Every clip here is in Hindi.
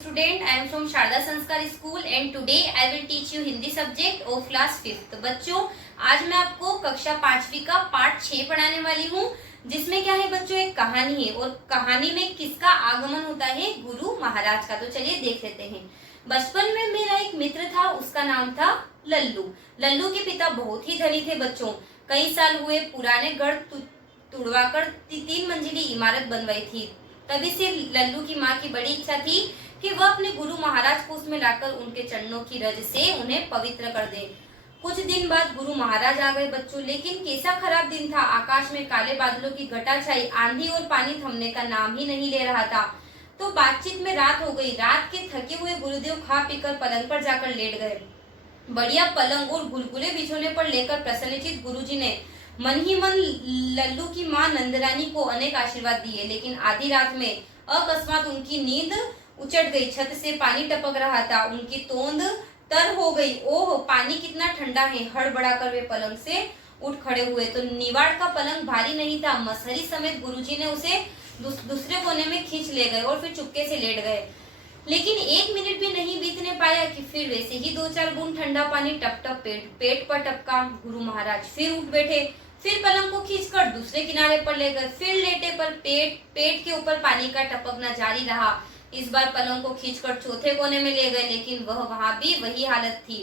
Student, I am from Sharda Sanskar School and today I will teach you Hindi subject of class 5th। तो बच्चों, आज मैं आपको कक्षा 5वीं का पाठ 6 पढ़ाने वाली हूँ, जिसमें क्या है बच्चों, एक कहानी है और कहानी में किसका आगमन होता है? गुरु महाराज का। तो चलिए देख लेते हैं। बचपन में मेरा एक मित्र था, उसका नाम था लल्लू। लल्लू के पिता बहुत ही धनी थे बच्चों। कई साल हुए पुराने गढ़ तुड़वाकर 3 मंजिली इमारत बनवाई थी। तभी से लल्लू की माँ की बड़ी इच्छा थी कि वह अपने गुरु महाराज को उसमें लाकर उनके चरणों की रज से उन्हें पवित्र कर दे। कुछ दिन बाद गुरु महाराज आ गए बच्चों, लेकिन कैसा खराब दिन था। आकाश में काले बादलों की घटा छाई, आंधी और पानी थमने का नाम ही नहीं ले रहा था। तो बातचीत में रात हो गई। रात के थके हुए गुरुदेव खा पीकर पलंग पर जाकर लेट गए। बढ़िया पलंग और गुलगुले बिछोने पर लेकर प्रसन्नचित गुरुजी ने मन ही मन लल्लू की माँ नंदरानी को अनेक आशीर्वाद दिए। लेकिन आधी रात में अकस्मात उनकी नींद उचट गई। छत से पानी टपक रहा था, उनकी तोंद तर हो गई। ओह, पानी कितना ठंडा है। हड़बड़ाकर वे पलंग से उठ खड़े हुए तो निवाड़ का पलंग भारी नहीं था। मसहरी समेत गुरुजी ने उसे दूसरे कोने में खींच ले गए और फिर चुपके से लेट गए। लेकिन 1 मिनट भी नहीं बीतने पाया कि फिर वैसे ही 2-4 बूंद ठंडा पानी टप टप पेट पर टपका। गुरु महाराज फिर उठ बैठे, फिर पलंग को खींचकर दूसरे किनारे पर ले गए। फिर लेटे पर पेट के ऊपर पानी का टपकना जारी रहा। इस बार पलंग को खींचकर चौथे कोने में ले गए, लेकिन वहां भी वही हालत थी।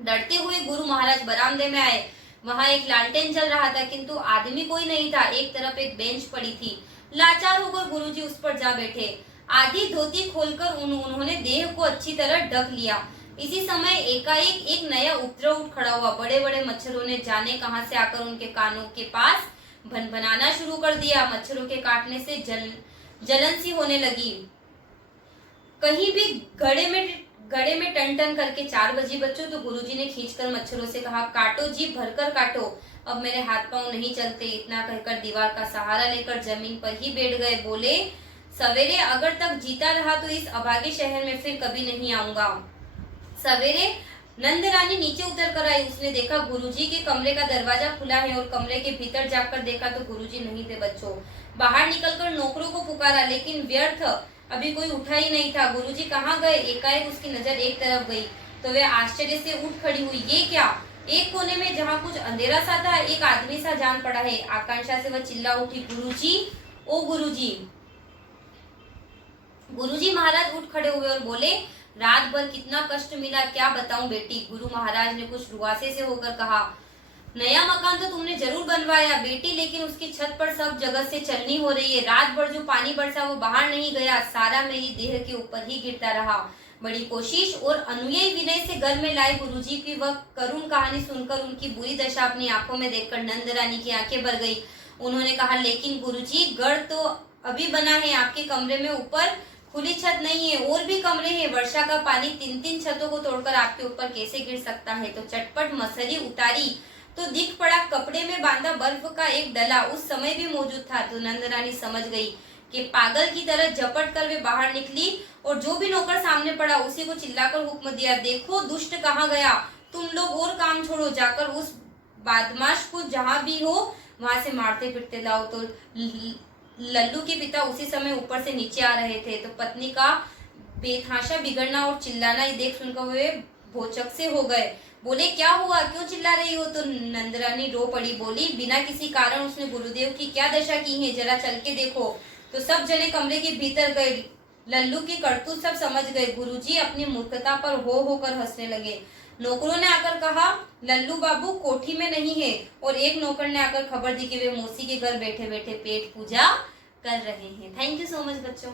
डरते हुए गुरु महाराज बरामदे में आए। वहां एक लालटेन जल रहा था, किंतु आदमी कोई नहीं था। एक तरफ एक बेंच पड़ी थी। लाचार होकर गुरुजी उस पर जा बैठे। आधी धोती खोलकर उन्होंने देह को अच्छी तरह ढक लिया। इसी समय एकाएक एक नया उपद्रव उठ खड़ा हुआ। बड़े बड़े मच्छरों ने जाने कहां से आकर उनके कानों के पास भनभनाना शुरू कर दिया। मच्छरों के काटने से जलन सी होने लगी। कहीं भी गड़े में टन टन करके 4 बजी बच्चों। तो गुरुजी ने खींचकर मच्छरों से कहा, काटो जी, भरकर काटो, अब मेरे हाथ पांव नहीं चलते। इतना कहकर दीवार का सहारा लेकर जमीन पर ही बैठ गए। बोले, सवेरे अगर तक जीता रहा तो इस अभागे शहर में फिर कभी नहीं आऊंगा। सवेरे नंदरानी नीचे उतर कर आई। उसने देखा गुरुजी के कमरे का दरवाजा खुला है और कमरे के भीतर जाकर देखा तो गुरुजी नहीं थे बच्चों। बाहर निकलकर नौकरों को पुकारा, लेकिन व्यर्थ, अभी कोई उठा ही नहीं था। गुरुजी कहाँ गए? एकाएक उसकी नजर एक तरफ गई तो वे आश्चर्य से उठ खड़ी हुई। ये क्या? एक कोने में जहाँ कुछ अंधेरा सा था, एक आदमी सा जान पड़ा है। आकांक्षा से वह चिल्ला उठी, गुरुजी, ओ गुरुजी। गुरुजी महाराज उठ खड़े हुए और बोले, रात भर कितना कष्ट मिला, क्या बताऊं बेटी। गुरु महाराज ने कुछ रुआसे से होकर कहा, नया मकान तो तुमने जरूर बनवाया बेटी, लेकिन उसकी छत पर सब जगह से चलनी हो रही है। रात भर जो पानी बरसा वो बाहर नहीं गया, सारा मेरी देह के ऊपर ही गिरता रहा। बड़ी कोशिश और अनुयायी विनय से घर में लाए गुरुजी की वह करुण कहानी सुनकर उनकी बुरी दशा अपनी आंखों में देखकर नंदरानी की आंखें भर गई। उन्होंने कहा, लेकिन गुरुजी, गढ़ तो अभी बना है, आपके कमरे में ऊपर खुली छत नहीं है, और भी कमरे हैं। वर्षा का पानी 3-3 छतों को तोड़कर आपके ऊपर कैसे गिर सकता है। तो चटपट मसहरी उतारी तो दिख पड़ा कपड़े में बांधा बर्फ का एक डला उस समय भी मौजूद था। तो नंदरानी समझ गई कि पागल की तरह झपट कर वे बाहर निकली और जो भी नौकर सामने पड़ा उसी को चिल्लाकर हुक्म दिया, देखो दुष्ट कहाँ गया, तुम लोग और काम छोड़ो, जाकर उस बदमाश को जहाँ भी हो वहां से मारते फिरते लाओ। तो लल्लू के पिता उसी समय ऊपर से नीचे आ रहे थे। तो पत्नी का बेतहाशा बिगड़ना और चिल्लाना देख सुनकर वे भौचक से हो गए। बोले, क्या हुआ, क्यों चिल्ला रही हो? तो नंदरानी रो पड़ी। बोली, बिना किसी कारण उसने गुरुदेव की क्या दशा की है, जरा चल के देखो। तो सब जने कमरे के भीतर गए। लल्लू की करतूत सब समझ गए। गुरुजी अपनी मूर्खता पर हो होकर हंसने लगे। नौकरों ने आकर कहा, लल्लू बाबू कोठी में नहीं है। और एक नौकर ने आकर खबर दी कि वे मौसी के घर बैठे बैठे पेट पूजा कर रहे हैं। थैंक यू सो मच बच्चों।